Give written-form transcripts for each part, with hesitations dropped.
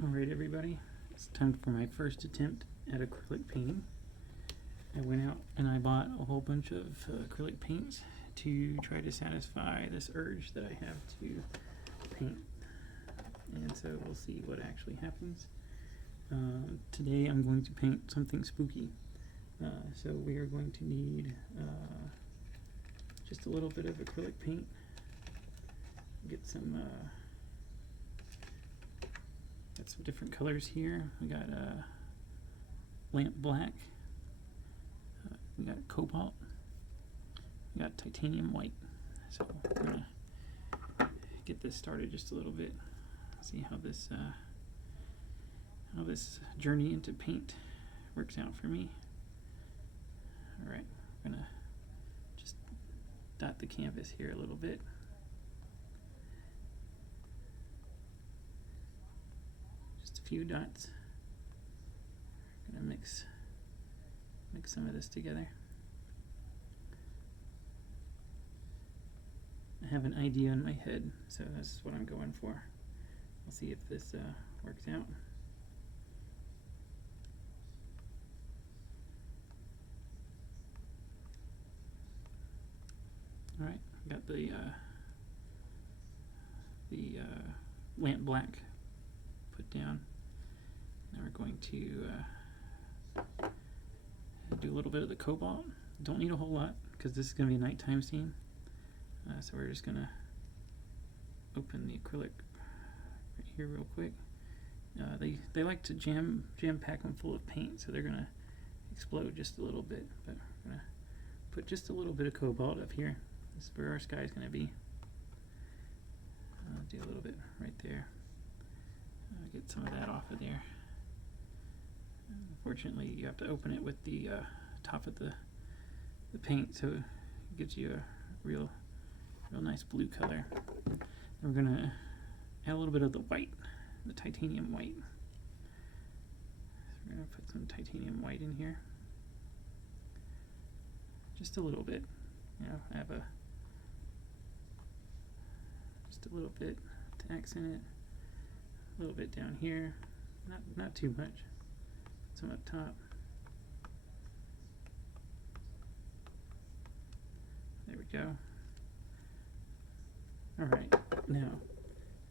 Alright everybody, it's time for my first attempt at acrylic painting. I went out and I bought a whole bunch of acrylic paints to try to satisfy this urge that I have to paint. And so we'll see what actually happens. Today I'm going to paint something spooky. So we are going to need just a little bit of acrylic paint. Get some different colors here. We got lamp black, we got cobalt, we got titanium white. So we're gonna get this started just a little bit. See how this journey into paint works out for me. All right, I'm gonna just dot the canvas here a little bit. Just a few dots. I'm gonna mix some of this together. I have an idea in my head, so that's what I'm going for. We'll see if this works out. All right, got the lamp black put down. Now we're going to do a little bit of the cobalt. Don't need a whole lot because this is going to be a nighttime scene. So we're just going to open the acrylic right here real quick. They like to jam pack them full of paint, so they're going to explode just a little bit. But we're going to put just a little bit of cobalt up here. This is where our sky is going to be. Do a little bit right there. Get some of that off of there. Unfortunately, you have to open it with the top of the paint, so it gives you a real nice blue color. Then we're gonna add a little bit of the white, the titanium white. So we're gonna put some titanium white in here, just a little bit. You know, have just a little bit to accent it. A little bit down here, not too much. Some up top. There we go. Alright, now,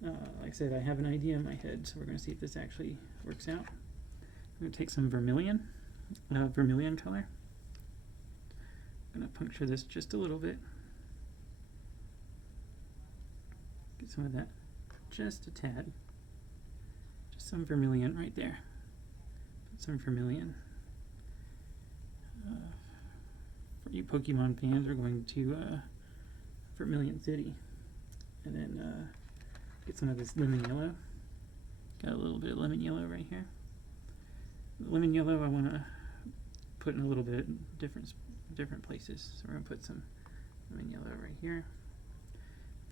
like I said, I have an idea in my head, so we're going to see if this actually works out. I'm going to take some vermilion color. I'm going to puncture this just a little bit. Get some of that, just a tad. Just some vermilion right there. Some vermilion. For you Pokemon fans, we're going to Vermilion City, and then get some of this lemon yellow. Got a little bit of lemon yellow right here. The lemon yellow I want to put in a little bit different places. So we're going to put some lemon yellow right here.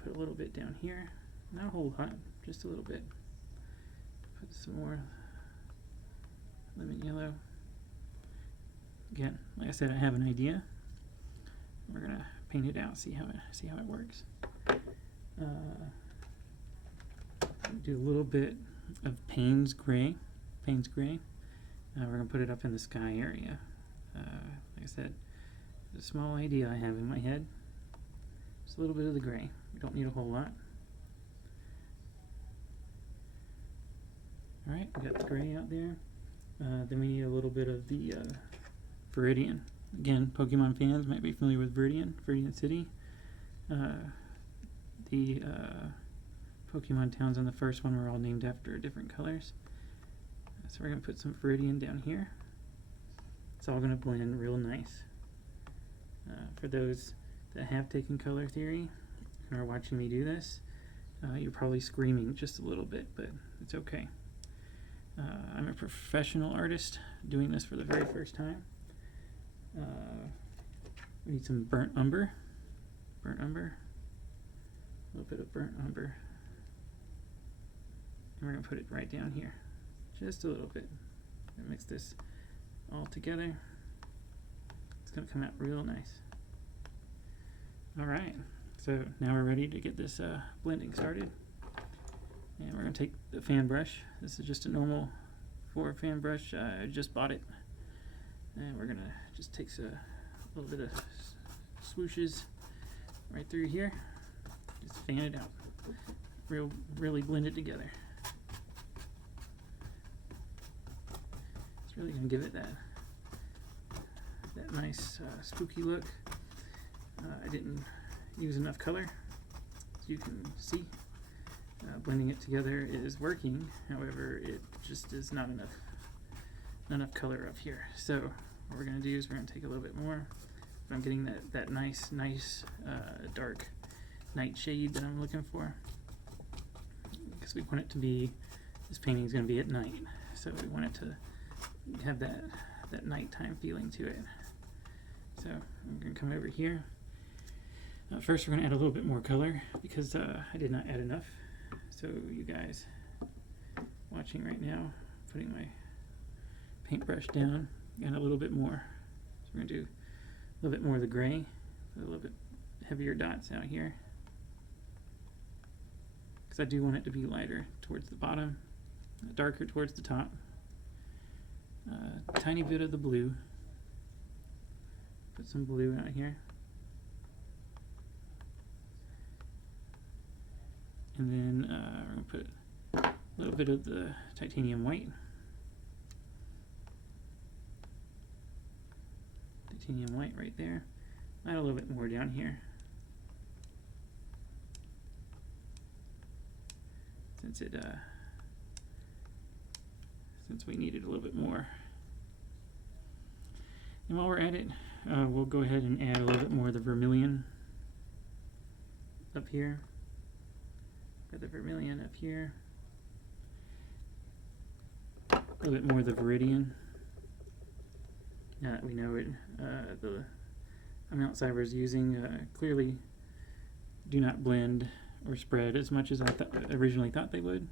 Put a little bit down here. Not a whole lot, just a little bit. Put some more lemon yellow. Again, like I said, I have an idea. We're gonna paint it out, see how it works. Do a little bit of Payne's gray. We're gonna put it up in the sky area. Like I said, a small idea I have in my head. Just a little bit of the gray. We don't need a whole lot. All right, we got the gray out there. Then we need a little bit of the Viridian. Again, Pokemon fans might be familiar with Viridian City. The Pokemon towns in the first one were all named after different colors. So we're going to put some Viridian down here. It's all going to blend real nice. For those that have taken color theory and are watching me do this, you're probably screaming just a little bit, but it's okay. I'm a professional artist doing this for the very first time. We need some burnt umber. A little bit of burnt umber. And we're going to put it right down here. Just a little bit. And mix this all together. It's going to come out real nice. Alright, so now we're ready to get this blending started. And we're going to take the fan brush. This is just a normal 4 fan brush. I just bought it. And we're going to just take a little bit of swooshes right through here. Just fan it out. Really blend it together. It's really going to give it that nice spooky look. I didn't use enough color, as you can see. Blending it together is working, however it just is not enough color up here. So what we're going to do is we're going to take a little bit more. I'm getting that nice dark night shade that I'm looking for, because we want it to be, this painting is going to be at night, so we want it to have that nighttime feeling to it. So I'm going to come over here. First we're going to add a little bit more color, because I did not add enough. So you guys watching right now, putting my paintbrush down, add a little bit more. So we're going to do a little bit more of the gray, a little bit heavier dots out here, because I do want it to be lighter towards the bottom, darker towards the top. Tiny bit of the blue. Put some blue out here. And then we're going to put a little bit of the titanium white. Titanium white right there. Add a little bit more down here, since we needed a little bit more. And while we're at it, we'll go ahead and add a little bit more of the vermilion up here. Got the vermilion up here. A little bit more of the viridian. We know it. The amounts I was using clearly do not blend or spread as much as I originally thought they would.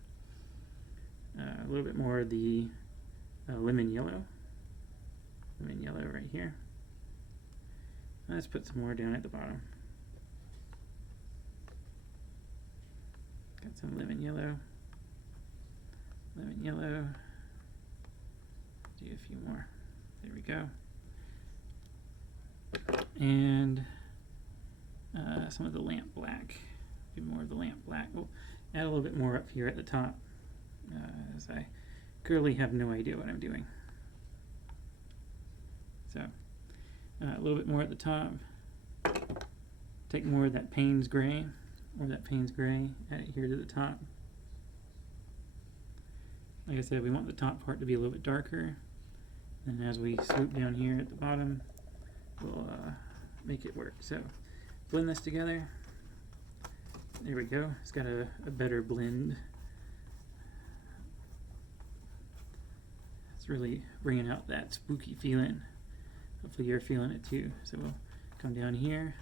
A little bit more of the lemon yellow. Lemon yellow right here. Let's put some more down at the bottom. Got some lemon yellow. Lemon yellow. Do a few more. There we go. And some of the lamp black. A few more of the lamp black. We'll add a little bit more up here at the top, as I clearly have no idea what I'm doing. So a little bit more at the top. Take more of that Payne's gray, add it here to the top. Like I said, we want the top part to be a little bit darker, and as we swoop down here at the bottom, we'll make it work. So blend this together. There we go. It's got a better blend. It's really bringing out that spooky feeling. Hopefully you're feeling it too. So we'll come down here,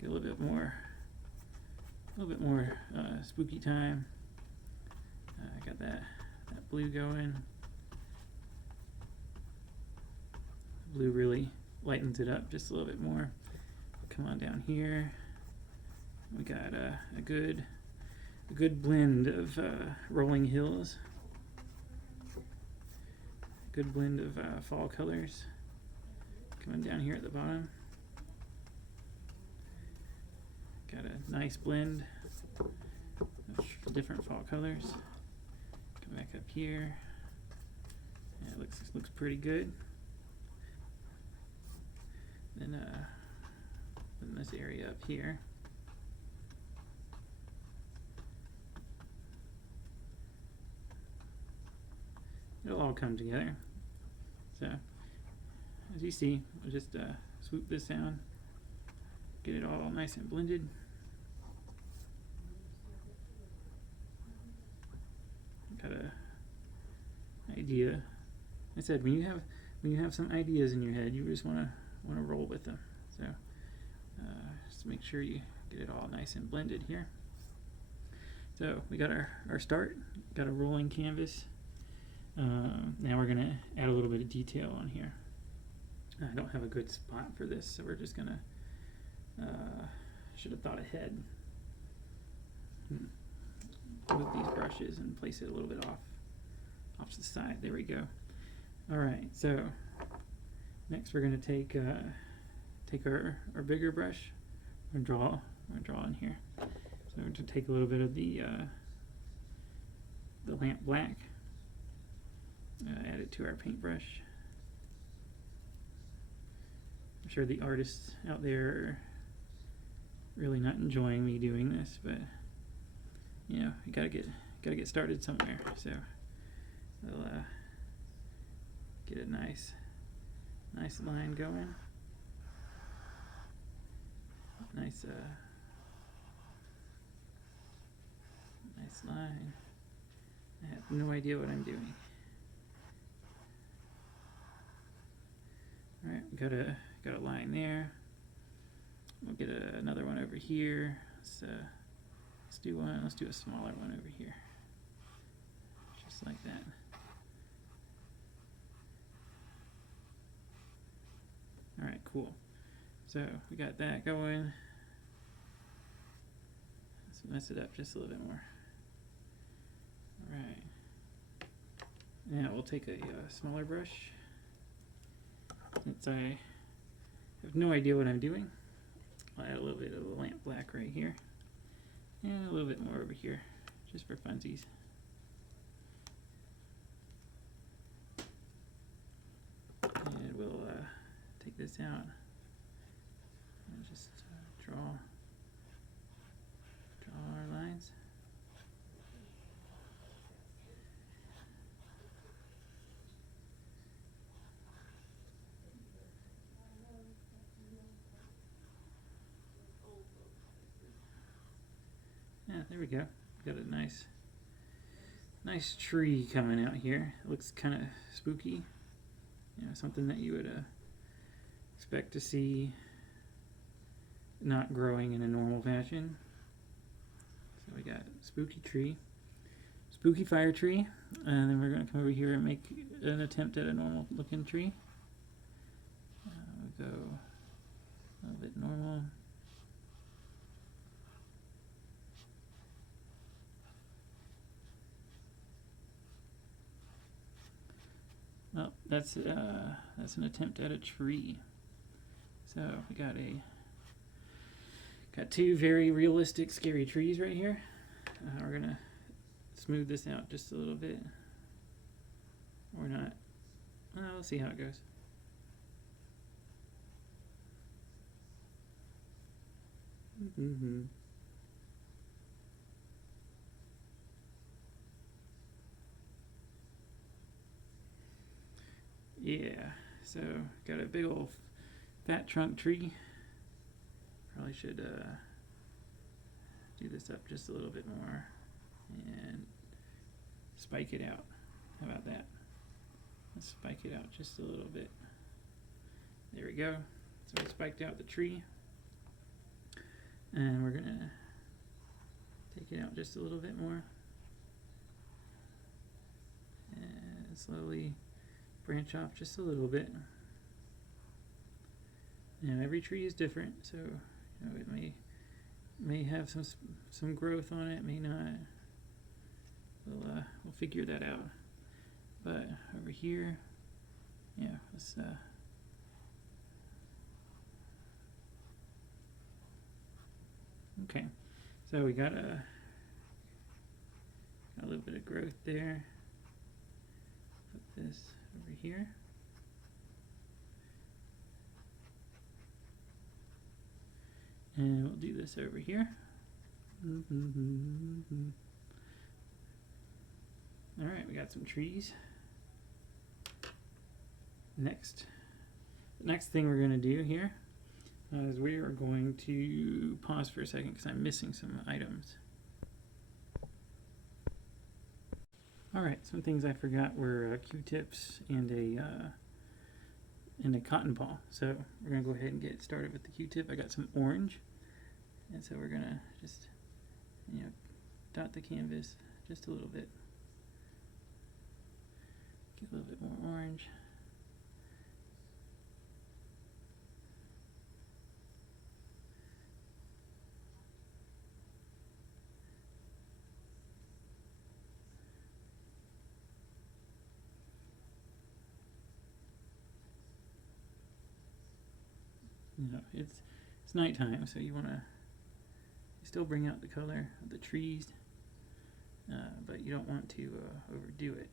get a little bit more spooky time. I got that blue going. The blue really lightens it up just a little bit more. Come on down here. We got a good blend of rolling hills. Good blend of fall colors. Coming down here at the bottom. Got a nice blend of different fall colors. Come back up here. Yeah, it looks pretty good. Then in this area up here. It'll all come together. So, as you see, we'll just swoop this down, get it all nice and blended. Got an idea. Like I said, when you have some ideas in your head, you just want to roll with them. So, just make sure you get it all nice and blended here. So we got our start. Got a rolling canvas. Now we're going to add a little bit of detail on here. I don't have a good spot for this, so we're just going to, should have thought ahead. move these brushes and place it a little bit off to the side. There we go. All right, so next we're going to take our bigger brush. I'm going to draw in here. So we're going to take a little bit of the lamp black, add it to our paintbrush. I'm sure the artists out there are really not enjoying me doing this, but you know, you gotta get started somewhere. So we'll get a nice line going. Nice line. I have no idea what I'm doing. All right, got a line there. We'll get another one over here. Let's do one. Let's do a smaller one over here, just like that. All right, cool. So we got that going. Let's mess it up just a little bit more. All right. Now we'll take a smaller brush. Since I have no idea what I'm doing, I'll add a little bit of the lamp black right here. And a little bit more over here, just for funsies. And we'll take this out and just draw our lines. Yeah, there we go. Got a nice tree coming out here. It looks kind of spooky. You know, something that you would expect to see not growing in a normal fashion. So we got spooky tree, spooky fire tree, and then we're going to come over here and make an attempt at a normal looking tree. We'll go a little bit normal. Oh, that's an attempt at a tree. So we got two very realistic, scary trees right here. We're gonna smooth this out just a little bit, or not. We'll see how it goes. Yeah, so got a big old fat trunk tree. Probably should do this up just a little bit more and spike it out. How about that? Let's spike it out just a little bit. There we go. So we spiked out the tree, and we're gonna take it out just a little bit more and slowly branch off just a little bit. And every tree is different, so you know, it may have some growth on it, may not. We'll figure that out. But over here, yeah, let's okay. So we got a little bit of growth there. Put this over here. And we'll do this over here. All right, we got some trees. Next thing we're going to do here is we are going to pause for a second because I'm missing some items. All right, some things I forgot were Q-tips and a cotton ball. So we're going to go ahead and get started with the Q-tip. I got some orange, and so we're going to just, you know, dot the canvas just a little bit. Get a little bit more orange. it's nighttime, so you want to still bring out the color of the trees, but you don't want to overdo it.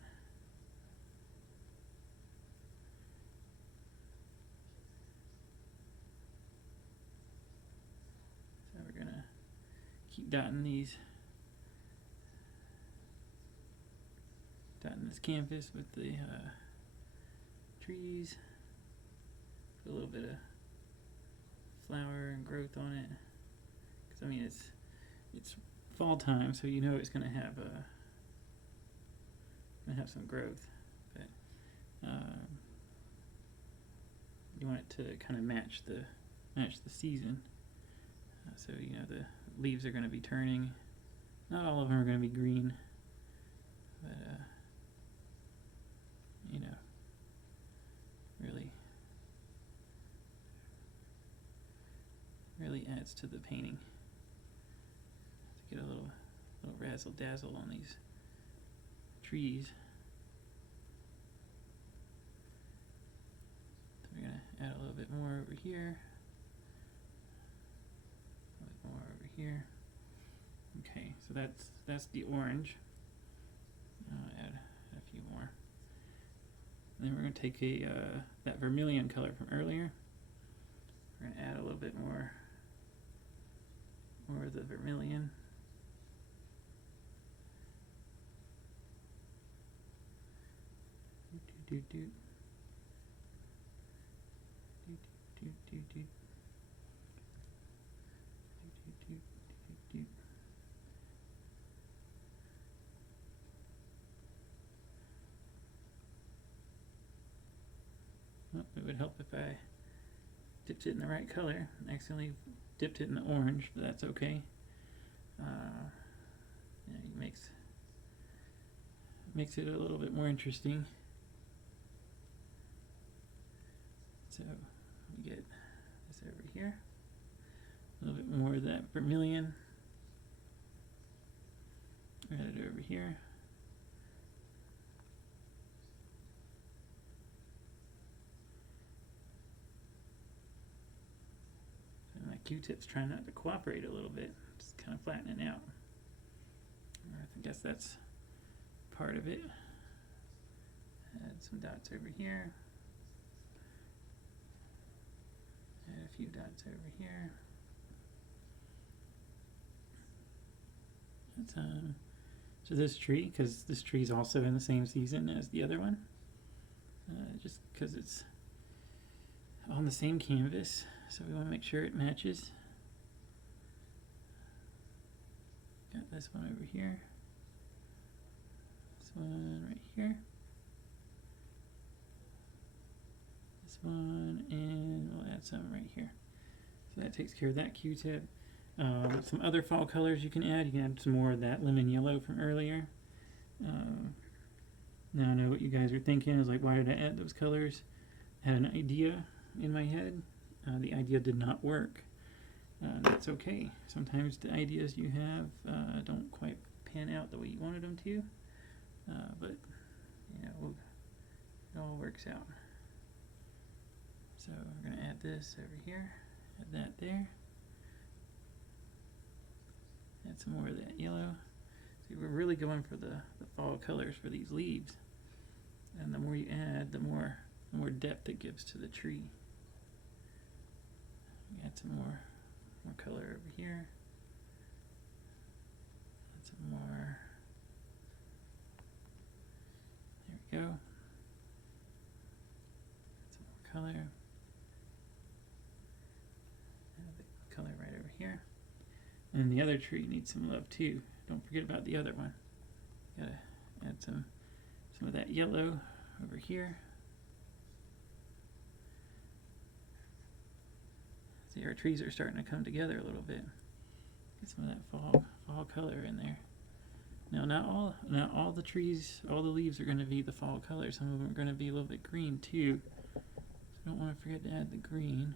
So we're gonna keep dotting this canvas with the trees. Put a little bit of flower and growth on it, because I mean it's fall time, so you know it's gonna have some growth, but you want it to kind of match the season. So you know the leaves are going to be turning. Not all of them are going to be green, but you know, really adds to the painting to get a little razzle dazzle on these trees. So we're going to add a little bit more over here. A little bit more over here. Okay, so that's the orange. I'll add a few more. And then we're going to take that vermilion color from earlier. We're going to add a little bit more of the vermilion. It would help if I dipped it in the right color. I accidentally dipped it in the orange, but that's okay. Yeah, it makes it a little bit more interesting. So we get this over here. A little bit more of that vermilion. Add it over here. And my Q-tip's trying not to cooperate a little bit, just kind of flattening out. I guess that's part of it. Add some dots over here. Add a few dots over here. So this tree, because this tree is also in the same season as the other one, just because it's on the same canvas, so we want to make sure it matches. Got this one over here, this one right here, this one, and we'll add some right here. So that takes care of that Q-tip. Some other fall colors you can add. You can add some more of that lemon yellow from earlier. Now I know what you guys are thinking is like, why did I add those colors? I had an idea in my head. The idea did not work. That's okay. Sometimes the ideas you have don't quite pan out the way you wanted them to, but you know, it all works out. So we're going to add this over here, add that there. Add some more of that yellow. See, we're really going for the fall colors for these leaves. And the more you add, the more depth it gives to the tree. Add some more color over here. Add some more. There we go. Add some more color. Add the color right over here. And the other tree needs some love too. Don't forget about the other one. Gotta add some of that yellow over here. See, our trees are starting to come together a little bit. Get some of that fall color in there. Now, not all the trees, all the leaves are going to be the fall color. Some of them are going to be a little bit green too. So don't want to forget to add the green.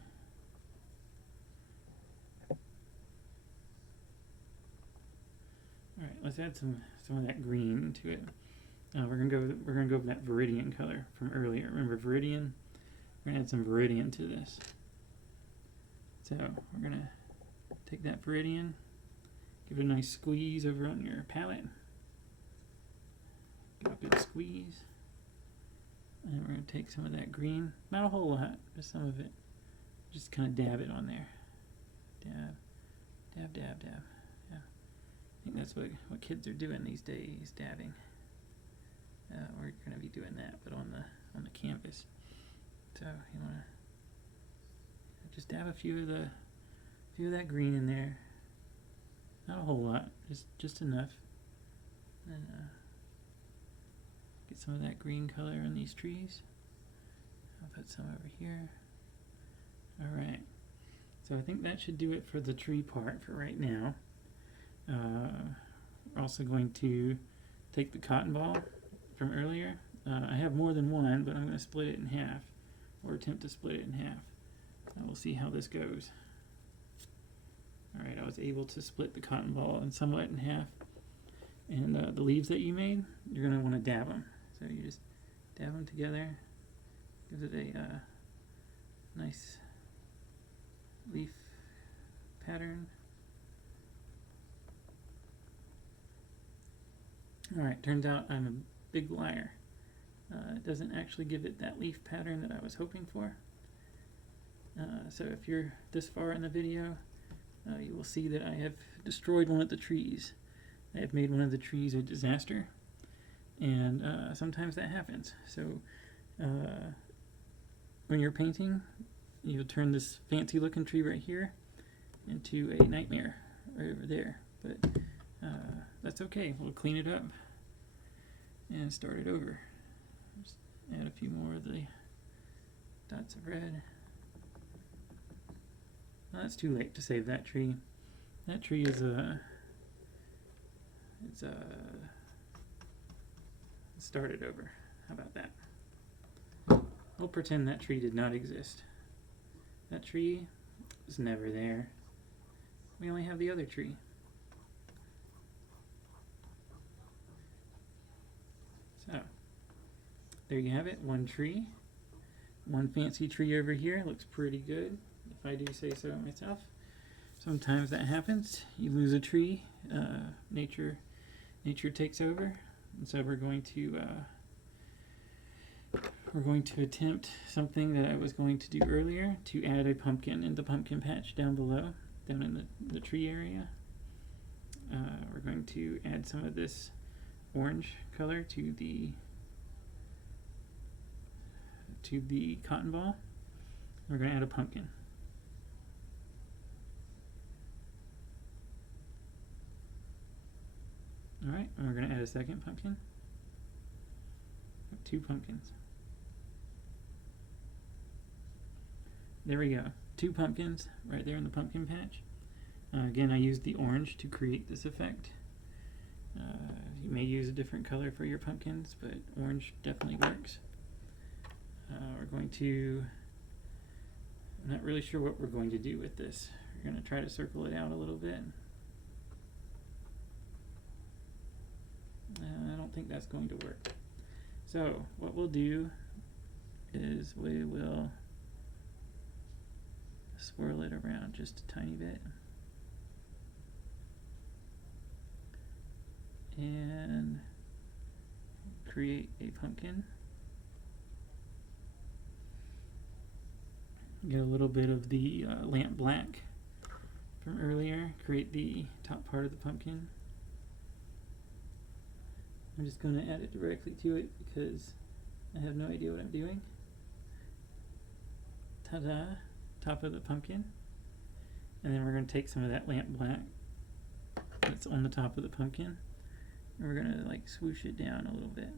All right, let's add some of that green to it. We're gonna go with that Viridian color from earlier. Remember Viridian? We're gonna add some Viridian to this. So we're going to take that Viridian, give it a nice squeeze over on your palette. Give it a good squeeze. And we're going to take some of that green, not a whole lot, just some of it. Just kind of dab it on there. Dab, dab, dab, dab. Yeah. I think that's what kids are doing these days, dabbing. We're going to be doing that, but on the canvas. So you want to just dab a few of that green in there. Not a whole lot, just enough. And get some of that green color on these trees. I'll put some over here. All right. So I think that should do it for the tree part for right now. We're also going to take the cotton ball from earlier. I have more than one, but I'm going to split it in half, or attempt to split it in half. We'll see how this goes. Alright, I was able to split the cotton ball and somewhat in half. And the leaves that you made, you're going to want to dab them. So you just dab them together. Gives it a nice leaf pattern. Alright, turns out I'm a big liar. It doesn't actually give it that leaf pattern that I was hoping for. So if you're this far in the video, you will see that I have destroyed one of the trees. I have made one of the trees a disaster, and sometimes that happens. So when you're painting, you'll turn this fancy looking tree right here into a nightmare right over there, but that's okay. We'll clean it up and start it over. Just add a few more of the dots of red. Well, it's too late to save that tree. That tree is started over. How about that? We'll pretend that tree did not exist. That tree was never there. We only have the other tree. So, there you have it, one tree. One fancy tree over here, looks pretty good, if I do say so myself. Sometimes that happens. You lose a tree, nature takes over, and so we're going to attempt something that I was going to do earlier, to add a pumpkin in the pumpkin patch down below, down in the tree area. We're going to add some of this orange color to the cotton ball. We're going to add a pumpkin. Alright, and we're going to add a second pumpkin. 2 pumpkins. There we go. 2 pumpkins right there in the pumpkin patch. Again, I used the orange to create this effect. You may use a different color for your pumpkins, but orange definitely works. We're going to... I'm not really sure what we're going to do with this. We're going to try to circle it out a little bit. I don't think that's going to work. So what we'll do is we will swirl it around just a tiny bit and create a pumpkin. Get a little bit of the lamp black from earlier, create the top part of the pumpkin. I'm just going to add it directly to it because I have no idea what I'm doing. Ta-da! Top of the pumpkin. And then we're going to take some of that lamp black that's on the top of the pumpkin, and we're going to like swoosh it down a little bit.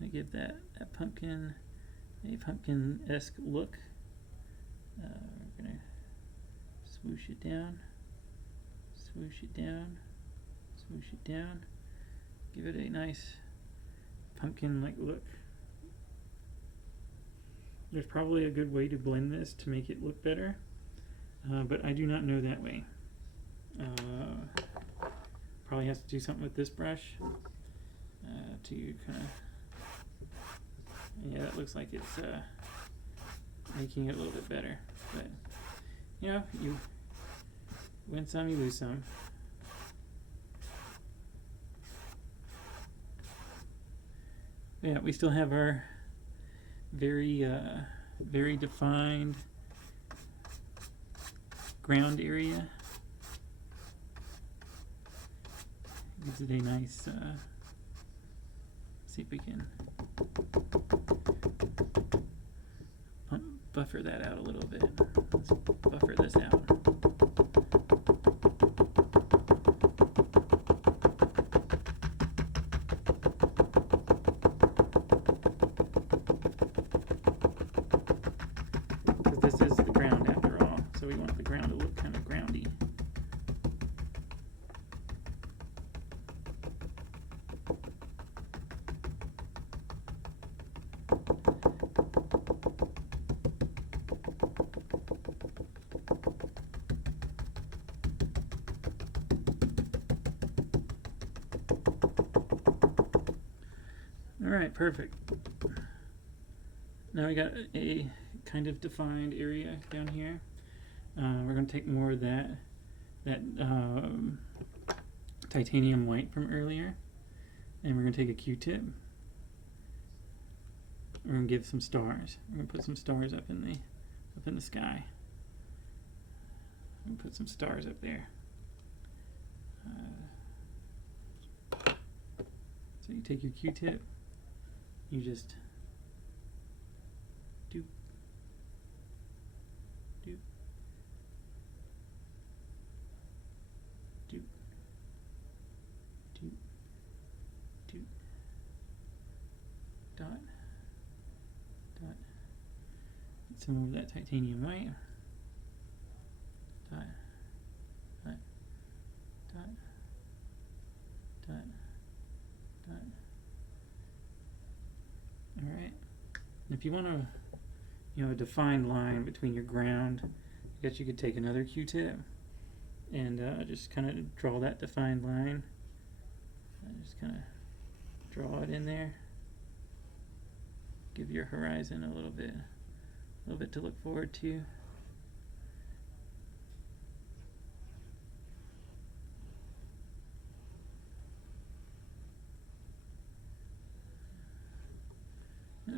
Going to give that pumpkin a pumpkin-esque look. We're going to swoosh it down. Swoosh it down, swoosh it down, give it a nice pumpkin-like look. There's probably a good way to blend this to make it look better, but I do not know that way. Probably has to do something with this brush to kind of, yeah, that looks like it's making it a little bit better. But, you know, you win some, you lose some. Yeah, we still have our very defined ground area. Gives it a nice, see if we can buffer that out a little bit. Let's buffer this out. Because this is the ground after all, so we want the ground to look kind of groundy. Alright, perfect. Now we got a kind of defined area down here. We're going to take more of that titanium white from earlier, and we're going to take a Q-tip. We're going to give some stars. We're going to put some stars up in the sky. We'll put some stars up there. So you take your Q-tip, you just doop, doop, doop, doop, doop, dot, dot. Get some more of that titanium white. Dot, dot, dot, dot, dot. Alright. If you want to, a defined line between your ground, I guess you could take another Q-tip and just kind of draw that defined line. Just kind of draw it in there. Give your horizon a little bit to look forward to.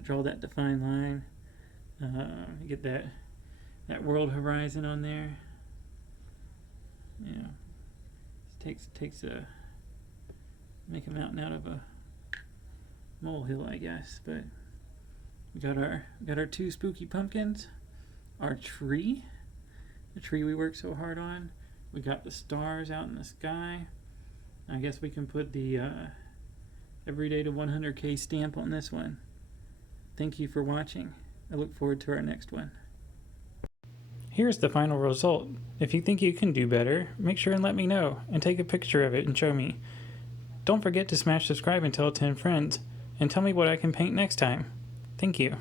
Draw that defined line. Get that world horizon on there. Yeah, it takes a make a mountain out of a molehill, I guess. But we got our two spooky pumpkins, our tree, the tree we worked so hard on. We got the stars out in the sky. I guess we can put the everyday to 100K stamp on this one. Thank you for watching. I look forward to our next one. Here's the final result. If you think you can do better, make sure and let me know, and take a picture of it and show me. Don't forget to smash subscribe and tell 10 friends, and tell me what I can paint next time. Thank you.